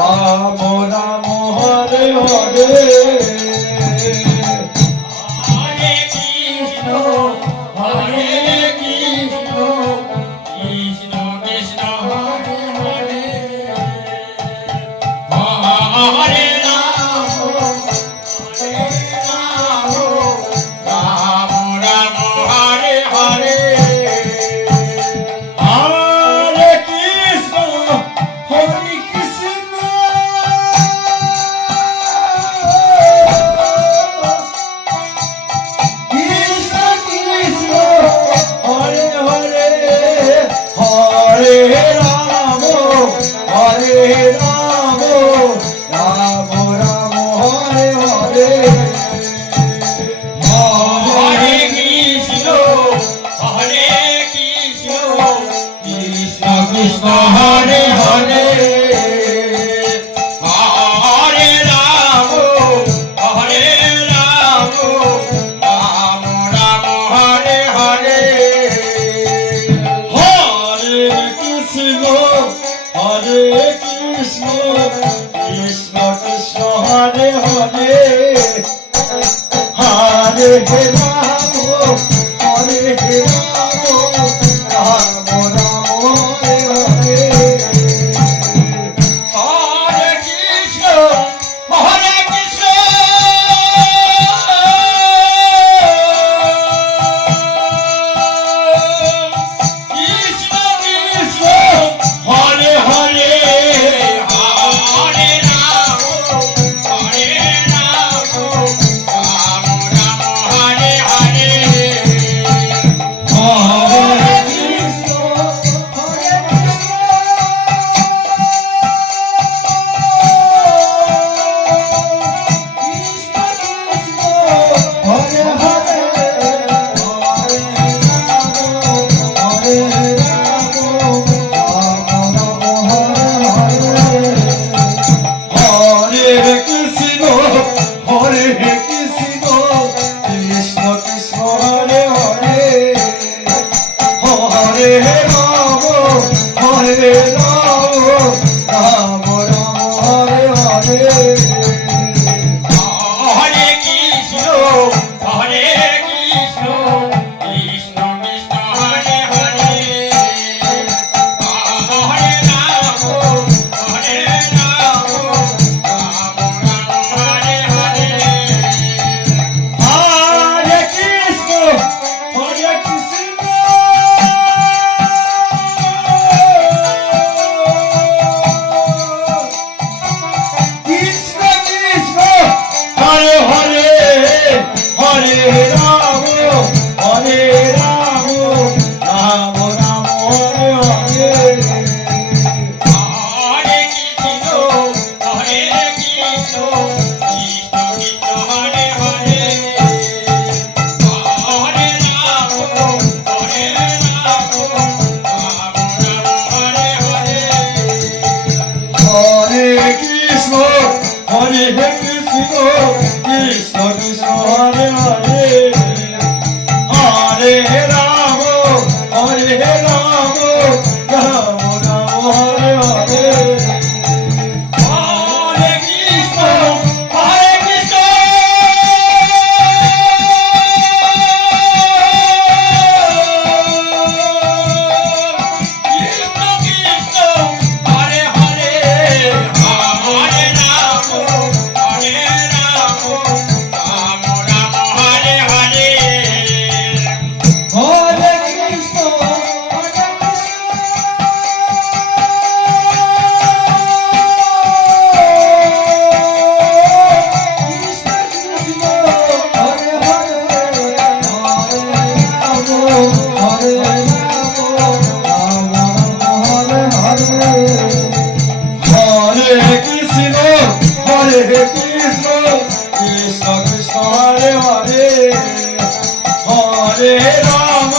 Ram Ram Hare Hare Hare Krishna Hare Krishna Krishna Krishna Hare Hare Hare Ram Ram Ram Hare Hare Hare Krishna Hare Krishna Krishna Krishna Hare Hare Hare Ram Ram Ram Hare Hare Hare Krishna Hare Krishna Krishna Krishna Hare Hare Hare Ram Ram Ram Hare Hare Hare Krishna Krishna Krishna Hare Hare Hare Ram Ram Ram Hare Hare Hare Krishna Hare Krishna Krishna Krishna Hare Hare Hare Ram Ram Ram Hare Hare Hare Krishna Hare Hare Hare Hare Krishna Hare Krishna Krishna Krishna Hare Hare Hare Ram Ram Ram Hare Hare Hare Krishna Hare Krishna Krishna Krishna Hare Hare Hare Ram Ram Hare Hare Hare Krishna Hare Krishna Krishna Krishna Hare Hare Hare Ram Ram Ram Hare Hare Hare Krishna Hare Krishna Krishna Krishna Hare Hare Hare Ram Hare Hare Hare Krishna Hare Krishna Krishna Krishna Hare Hare Hare Ram Ram Ram Hare Hare Hare Krishna Hare Krishna Krishna Krishna Hare Hare Hare Ram Ram Ram Hare Hare Hare Krishna Hare Krishna Krishna Hare Hare Hare Ram Hare Hare Hare Krishna Krishna Krishna Hare Hare Hare Ram